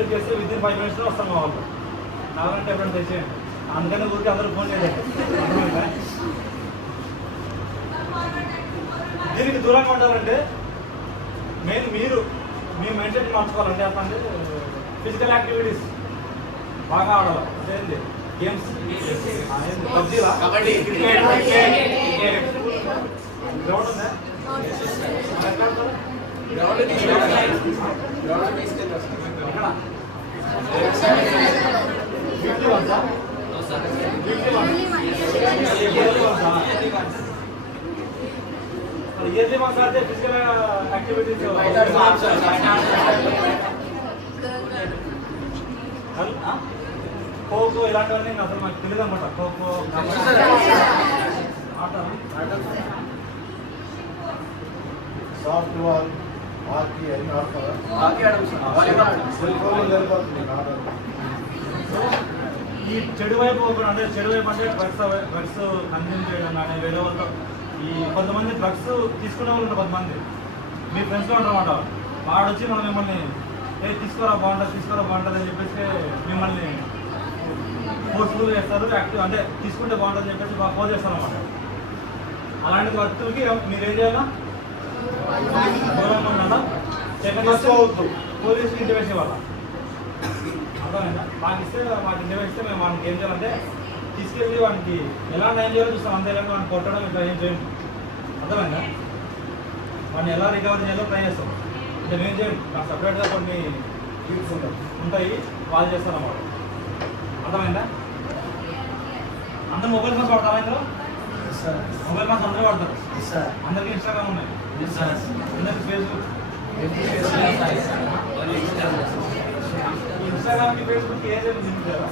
Immediate చేస్తే with in 5 minutes వస్తాం మా వాళ్ళు. కావాలంటే ఎప్పుడైనా తెచ్చేయండి. అందుకని ఊరికి అందరూ ఫోన్ చేయండి. దీనికి దూరంగా ఉండాలంటే మెయిన్ మీరు మీ మైండ్ సెట్ మార్చుకోవాలంటే అంటే ఫిజికల్ యాక్టివిటీస్ బాగా ఆడాలి. అదేంటి గేమ్స్ పబ్జీలా కబడ్డీ క్రికెట్ గ్రౌండ్ ఉందా? ఇయర్లీ వన్స్ అయితే ఫిజికల్ యాక్టివిటీస్ ఖోఖో ఇలాంటివన్నీ అసలు మాకు తెలియదు అనమాట. ఖోఖో సాఫ్ట్ బాల్ హాకీ అన్ని ఆడతారా? ఈ చెడు వైపు అంటే చెడు వైపు అంటే డ్రగ్స్ కన్జ్యూమ్ చేయడం కానీ వేరే వాళ్ళతో ఈ కొంతమంది డ్రగ్స్ తీసుకునే వాళ్ళు ఉంటారు. కొంతమంది మీ ఫ్రెండ్స్లో ఉంటారు అన్నమాట. వాడు వచ్చి మనం మిమ్మల్ని తీసుకోరా బాగుంటుంది అని చెప్పేసి మిమ్మల్ని ఫోర్స్ఫుల్ చేస్తారు. యాక్టివ్ అంటే తీసుకుంటే బాగుంటుంది అని చెప్పేసి బాగా ఫోర్స్ చేస్తారు అన్నమాట. అలాంటి వ్యక్తులకి మీరు ఏం చేయాలా? దూరంగా ఉండాలా. పోలీసులు ఇంటిమేషన్ ఇవ్వాలా. అర్థమైందా? మాకు ఇస్తే మాకు ఇంటిమేషన్ ఇస్తే మేము వాడికి ఏం చేయాలంటే తీసుకెళ్ళి వాడికి ఎలా నయం చేయాలో చూస్తాం. అంతేలాగా వాడిని కొట్టడం ఇట్లా ఏం చేయండి. అర్థమైందా? వాడిని ఎలా రికవరీ చేయాలో ట్రై చేస్తాం. అంటే మేము చేయండి. నాకు సపరేట్గా కొన్ని ఉంటాయి, వాళ్ళు చేస్తారు అన్నమాట. అర్థమైందా? అందరూ మొబైల్ ఫోన్స్ వాడతారా? ఇందులో మొబైల్ ఫోన్స్ అందరూ వాడతారు. అందరికీ ఇన్స్టాగ్రామ్ ఉన్నాయి, అందరికీ ఫేస్బుక్. ఇన్స్టాగ్రామ్కి ఫేస్బుక్కి ఏదైనా లింక్ లేదా?